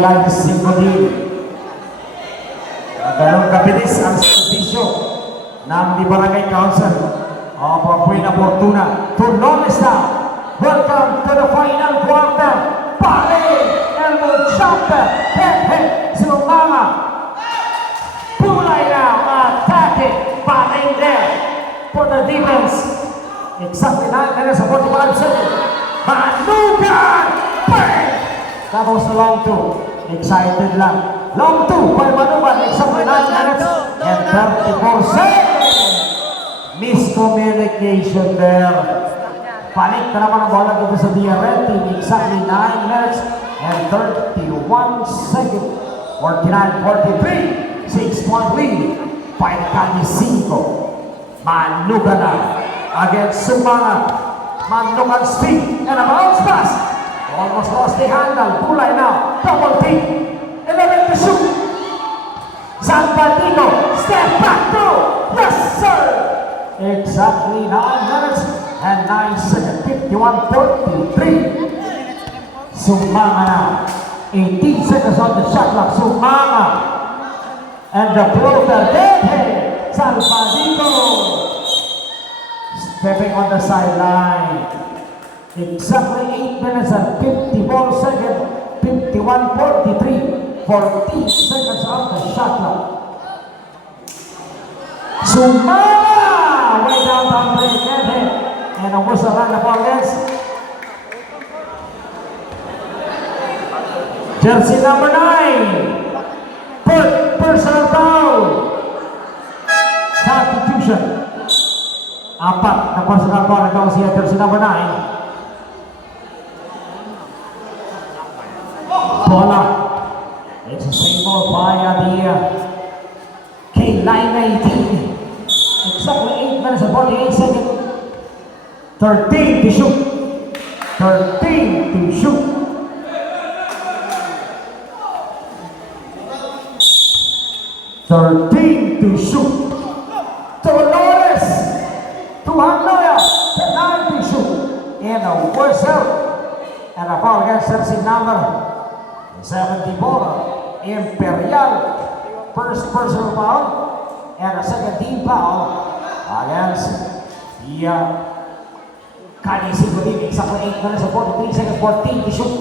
Guys, 5 din. Ganun kabilis ang servisyo ng di Barangay Council of Buena Fortuna to Lomesta. Welcome to the final quarter. Pare, elbow chopper, head, sumama. Pulay now, attacking, Pare there for the defense. Exactly 9 minutes and 45 seconds. Manukan, bang! Tapos na long 2. Excited lang. Long 2 by Manukan. Exactly 9 minutes and 34 seconds. Miscommunication there. Panik na naman ang bola dito sa DRL team. Exactly 9 minutes and 31 seconds. 49-43. 6-point lead. Paikani 5. Manukan na against Sumanga. Manukan speed and a bounce pass. Almost lost the handle. Pulay now. Double team. 11 to shoot. Salvatino. Step back through. Yes, sir. Exactly 9 minutes and 9 seconds. 51-43. Sumanga now. 18 seconds on the shot clock. Sumanga. And the floater dead. Salvatino. Stepping on the sideline. Exactly 8 minutes and 54 seconds, 51-43, 14 seconds on the shot clock. Sumama! Way down break, and a whistle on the ball against jersey number 9. Personal foul. Substitution. 4 na personal foul ito siya jersey number 9. Bola. It's a same ball by the K-Line 18. Exactly 8 minutes and 48 seconds. 13 to shoot. 13 to shoot. 13 to shoot. Dolores to Hanloya. 9 to shoot. And a whistle. And a foul against jersey number 74, Imperial. First personal foul and a second team foul against the Kanisi team. Exactly 8 minutes and 43 seconds. 14 to shoot.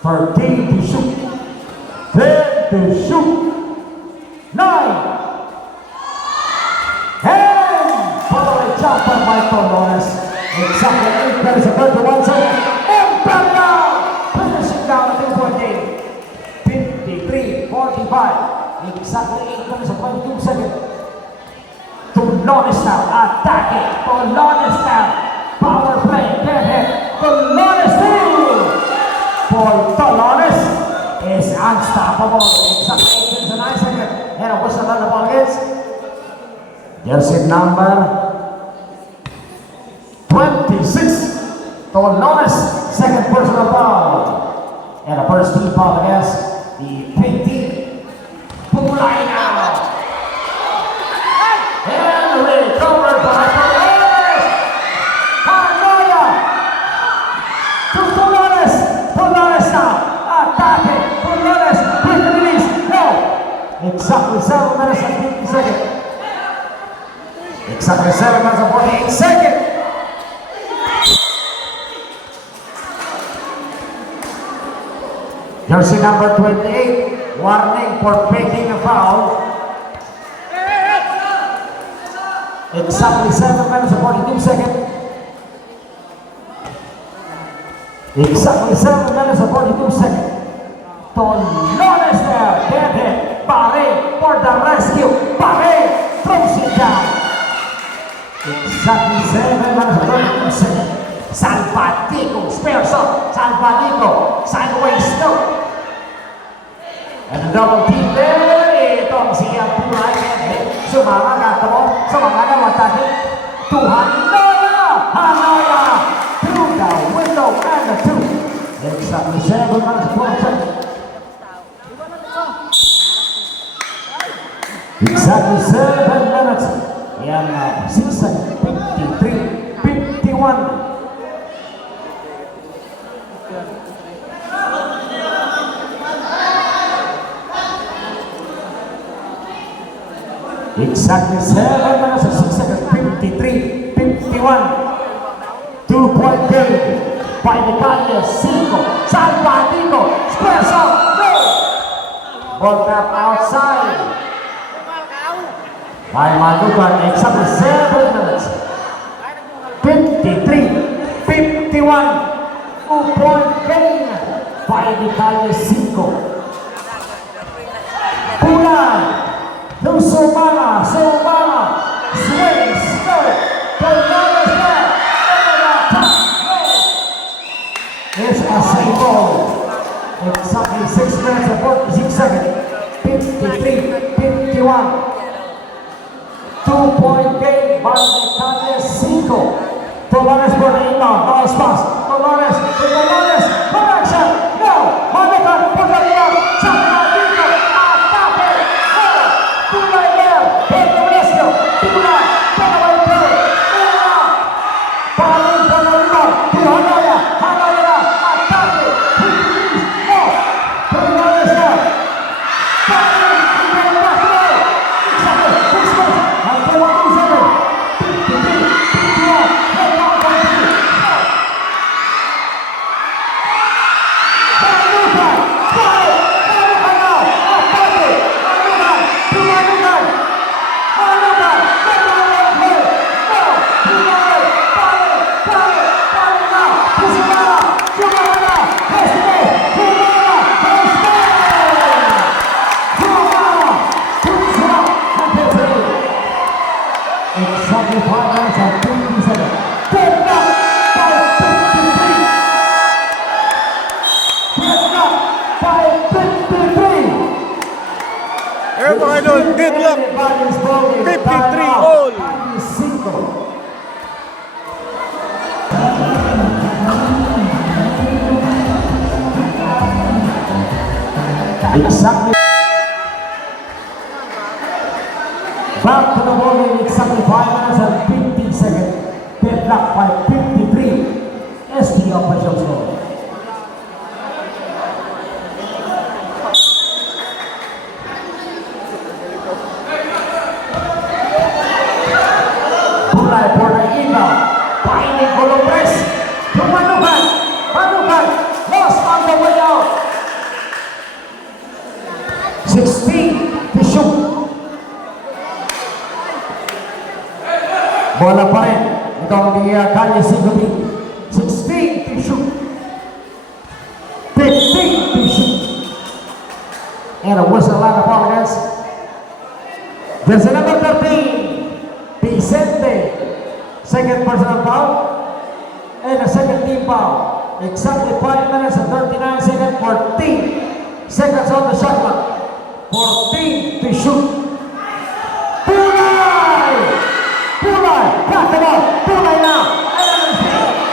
13 to shoot. 10 to shoot. 9. And following jumper by Dolores. Exactly 8 minutes and 31 seconds. Imperial finishing down the 2-point game. 53-45. Exactly 8 minutes and 22 seconds. Tolones now attacking. Tolones now. Power play. Get hit. Tolones still. For Tolones is unstoppable. Exactly 8 minutes and 9 seconds. And a whistle on the ball against jersey number 26. Tolones, second personal foul. And a first team foul against the pink team. Pulay now. And recovered by Tolones. Hanloya. To Tolones. Tolones now. Attacking. Tolones. Quick release. No. Exactly 7 minutes and 50 seconds. Exactly 7 minutes and 48 seconds. Jersey number 28, warning for breaking a foul. Exactly 7 minutes and 42 seconds. Exactly 7 minutes and 42 seconds. Tolones there, dead hit. Pare for the rescue. Pare throws it down. Exactly 7 minutes and 42 seconds. Salvatino spares up. Salvatino sideways snow. And the double team there. Itong siya Pulay. Sumama gato. Sumama na watake. To Hanloya. Hanloya. Through the window and the 2. Exactly 7 minutes and 12 seconds. Exactly 7 minutes. Yan 6 seconds. 53, 51. Exactly 7 minutes and 6 seconds. 53, 51. 2-point game. By the Calle, 5. Salvadino. Square shot. No. Ball trap outside. By Manukan. Exactly 7 minutes. 53, 51. 2-point game. By the Calle, 5. Pulan. No Sumana. Swings. No. Gonzalez there. It's a safe ball. Exactly 6 minutes and 46 seconds. 53, 51. 2-point game by the Calle 5. Dolores for the inbound. Nice pass. Dolores. Correction. No. Manukan for the inbound. Salvadino. Ataque. No. Tulay there. Pedro. Tulay. Pedro. Paling for the inbound. Hanaya. Ataque. No. Dolores there. Paling. Exactly 5 minutes and 50 seconds. Take up by 53. Take up by 53. Eh mga idol, deadlock. 53 all. Exactly. Back to the ball game, exactly 5 minutes and 50 seconds. Deadlock by 53. ST official score. Pulay for the inbound. Finding Columbres. To Manukan. Lost on the way out. 16 to shoot. Bola pa rin. Itong di Calle 5. 16 to shoot. 15 to shoot. And a whistle line of ball against jersey number 13, Vicente. Second personal foul. And a second team foul. Exactly 5 minutes and 39 seconds. 14 seconds on the shot clock. 14 to shoot. Got the ball. Pulay now.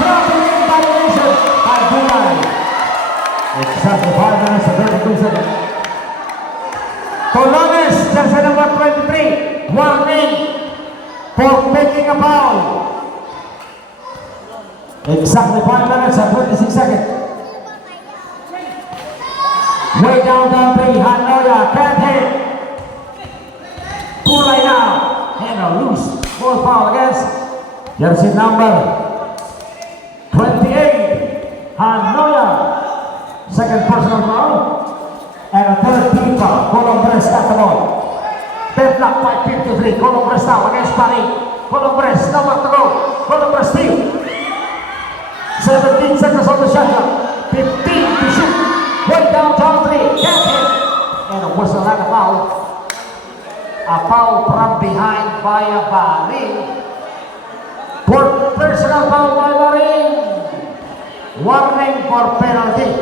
Dropping in violation by Pulay. Exactly 5 minutes and 32 seconds. Colones, jersey number 23. Warning for taking a foul. Exactly 5 minutes and 26 seconds. Way down 3. Hanoya can't hit. Pulay now. And a loose. Ball foul against jersey number 28, Hanoya. Second personal foul. And a third team foul. Columbres got the ball. Deadlock by 53. Columbres now against Paris. Columbres, nowhere to go. Columbres steal. 17 seconds on the shot clock. 15 to shoot. Way downtown 3. Can't hit. And a whistle and a foul. A foul from behind by a Baring. For personal foul by Baring. Warning for penalty.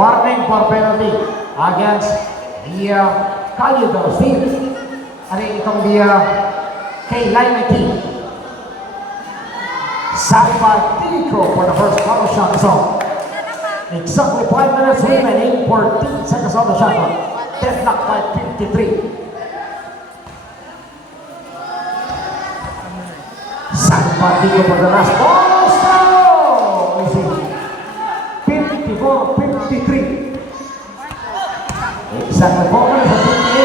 Warning for penalty against the Calidor team. Ano itong the K-Lime team. Salvadino for the first foul shot is on. Exactly 5 minutes remaining. 14 seconds on the shot clock. Deadlock by 53. Salvadino for the last ball. Stone! 54-53. Exactly 4 minutes and 58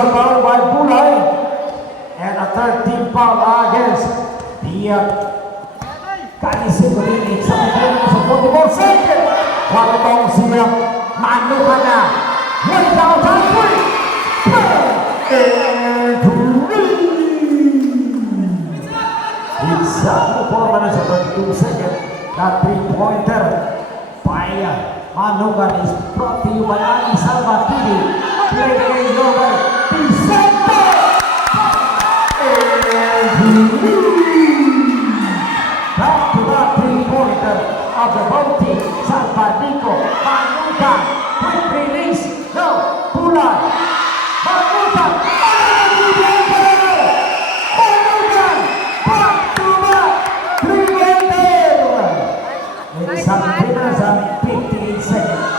personal foul by Bulay. And a 13 foul against the Kalisig Rinix sa pagkakas sa 44 seconds. Wala itong siya manukan na. 1,003. And exactly 4 minutes and 32 seconds. That 3-pointer by Manukan is brought to you by Ali Salvatini. Playing over Vicente. Back-to-back 3-pointer of the both teams. Salvatico, Manukan, quick release. No, Bulay. Manukan. Manukan. Back-to-back 3-pointer. Isang minutes and 58 seconds.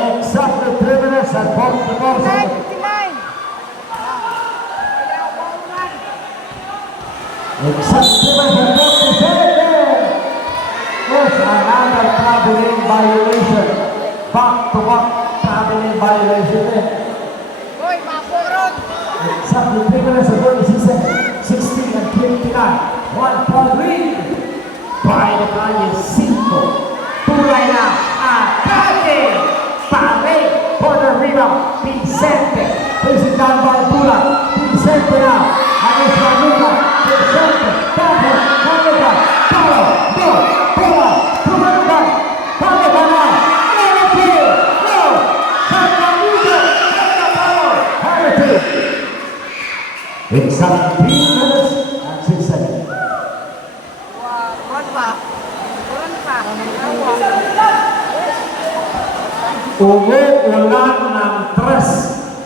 Exactly 3 minutes and 44 seconds. Exactly 3 minutes and 40 seconds. Yes, another traveling violation. Back-to-back traveling violation. Exactly 3 minutes and 36 seconds. 16 and 29. 1 point lead by the Calle 5. Tulay na. Atake. Pare for the rebound. Vicente. Placing down by Bulay. Vicente na. Against Manukan. Vicente. Tapos. Manukan. Palo. No. Bulay. Manukan. Manukan na. Heritage. No. Manukan. Palo. Heritage. Exactly 3 minutes and 6 seconds. Umuulan ng tres.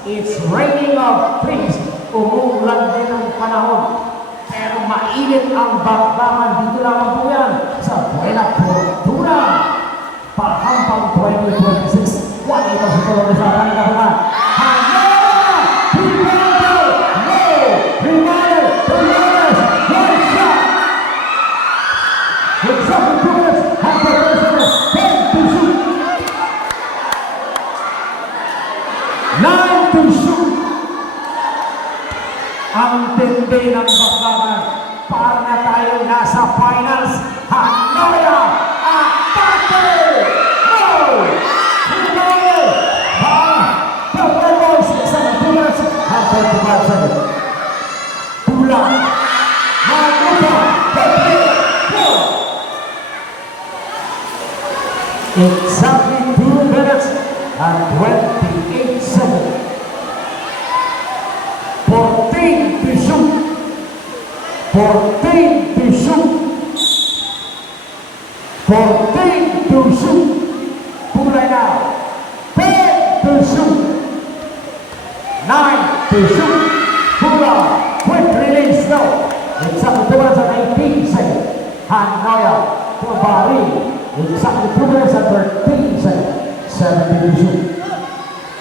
It's raining of trees. Umuulan din ang panahon. Pero mainit ang bakbakan. Dito lang po yan sa Buena Fortuna. Pahampang 2026. 1 ito sa tulong sa ating kapalan. Hanera! Rebound! No! Rebound! Rebound! One shot! Exactly 2 minutes. Hampang 10 seconds. 10 to shoot. 9 to shoot. Ang tindi ng bakbakan. Para na tayo nasa finals. Hanoya! Atake! No! Hinoy! Pagkakos! Isang 2 minutes. Hampang 25 seconds. Bulay. Manukan. Pepe. Go! Exactly 2 minutes and 28 seconds. 14 to shoot. 14 to shoot. 14 to shoot. Bulay now. 10 to shoot. 9 to shoot. Bulay. Quick release now. Exactly 2 minutes and 18 seconds. Hanoya to Bari. Exactly 2 minutes and 13 seconds. 17 to shoot.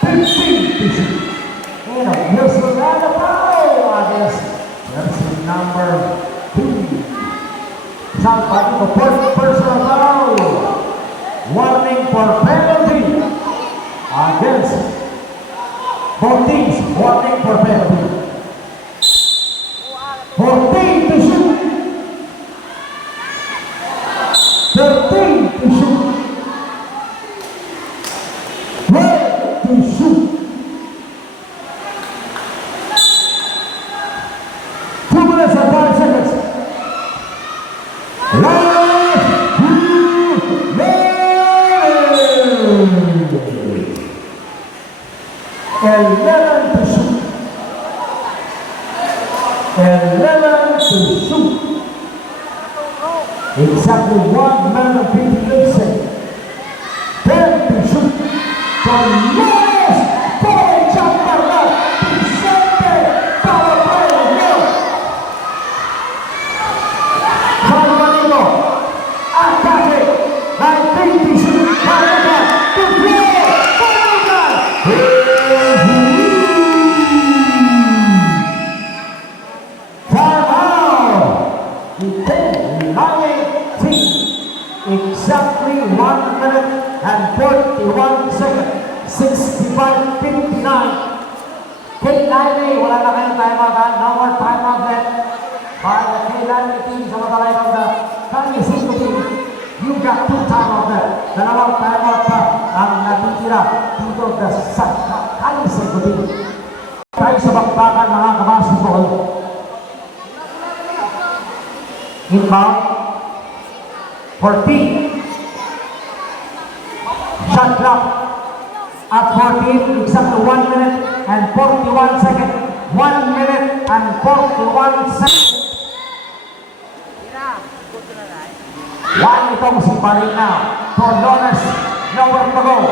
15 to shoot. And a whistle and a foul against jersey number 2. Salvatico for personal foul. Warning for penalty against both teams. Warning for penalty. 14 to shoot. 13 to shoot. 12 to shoot. 2 minutes and 5 seconds. Last 2 minutes. 11 to shoot. 11 to shoot. Exactly 1 minute and 58 seconds. 10 to shoot. From Lewis. Boy, jumper now. Vicente. Power play. No. Salvatico. Atake. 19 to shoot. Manukan. To play. Manukan. seconds. 65-59. K9A, wala na kayong timeout. No more timeout left. By the K9A team, samantalay ng the Kanye Cinco team. You got 2 timeout left. Dalawang timeout pa ang natitira dito sa Kanye Cinco team. Tayo sa bakbakan mga kabasketball. Inbound. 14. Shot clock at 14, exactly 1 minute and 41 seconds. 1 minute and 41 seconds. One itong si Marina. Tordones, nowhere to go.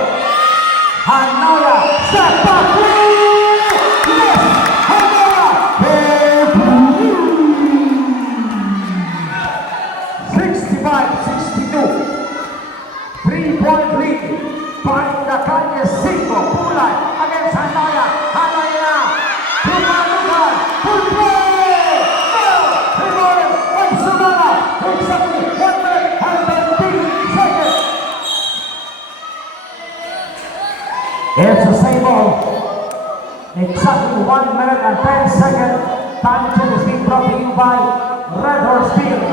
Hanoya, step back three! Yes! Hanoya! 65-62. 3-point lead. By the Kanye Cinco. Pulay against Hanoya. Hanoya. Tumalugan. Full play! No! Rebound by Sumala. Exactly 1 minute and 13 seconds. It's the same ball. Exactly 1 minute and 10 seconds. Time check is being brought to you by Red Horse Field.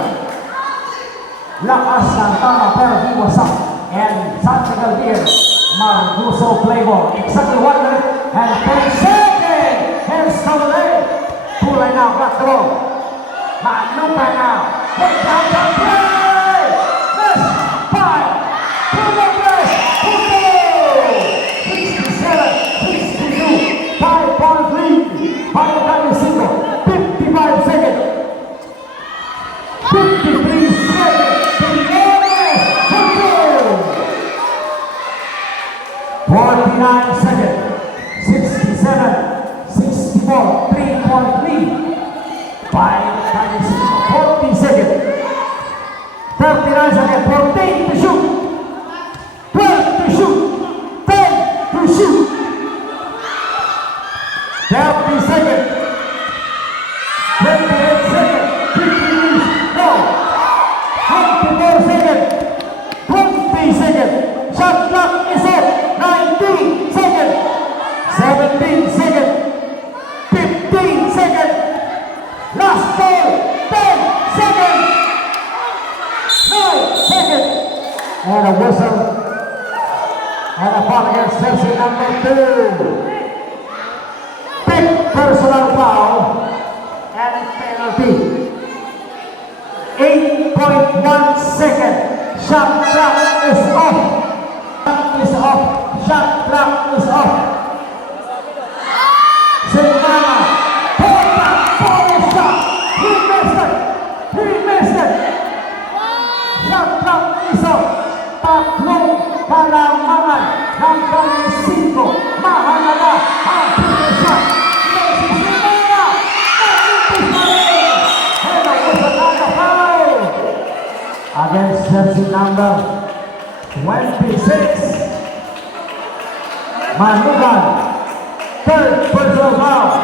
Lakas Santana per Iwasak and Santiago Beer Marguso Playboy. Exactly 1 minute and 10 seconds. Here's Cavalay. Pulay now, got the ball. Manupa now. Put down the play. Miss. 5. Pull the press. Pull the 67-62. 5-point lead. By the Kanye Cinco. 55 seconds. 53 seconds. 49 seconds, 67-64, 3-point lead by Kanye Cinco. 40 seconds, 39 seconds, 14 to shoot, 12 to shoot, 10 to shoot, 30 seconds, 28 seconds, 50 minutes, go, 24 seconds, 20 seconds, shot clock is up. 19 seconds, 17 seconds, 15 seconds, last ball, 10 seconds, 9 seconds, and a whistle, and a foul against jersey number 2. Big personal foul, and penalty. 8.1 seconds, shot clock is off. Is off. Shot clock is off. Singana. Pull back for the shot. He missed it. He missed it. Shot clock is off. Tatlong kalamangan ng Kanye Cinco. Mahalaga ang shot. Si Singana. Nagtitis na rin. And a whistle foul. Against jersey number 26. Manugan, third personal foul,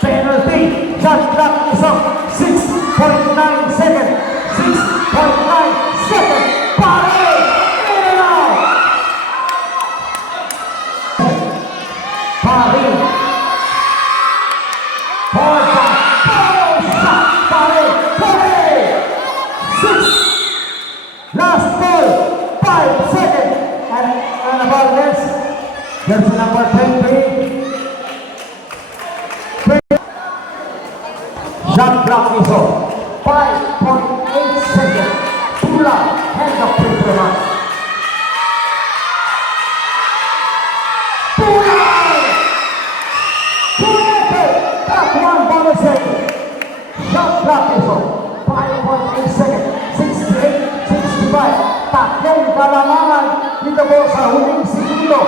penalty, shot clock is up, 6.9 seconds, 6.9 seconds, pare, in and out, pare, Porta, shot, pare, 6, last ball, 5 seconds, and about this, jersey number 20. Shot clock is off. 5.8 seconds. Pula, hand up to the line. Pula! Connected! Top one bonus second. Shot clock is off. 5.8 seconds. 68-65. Tatlong kalamangan dito po sa huling segundo.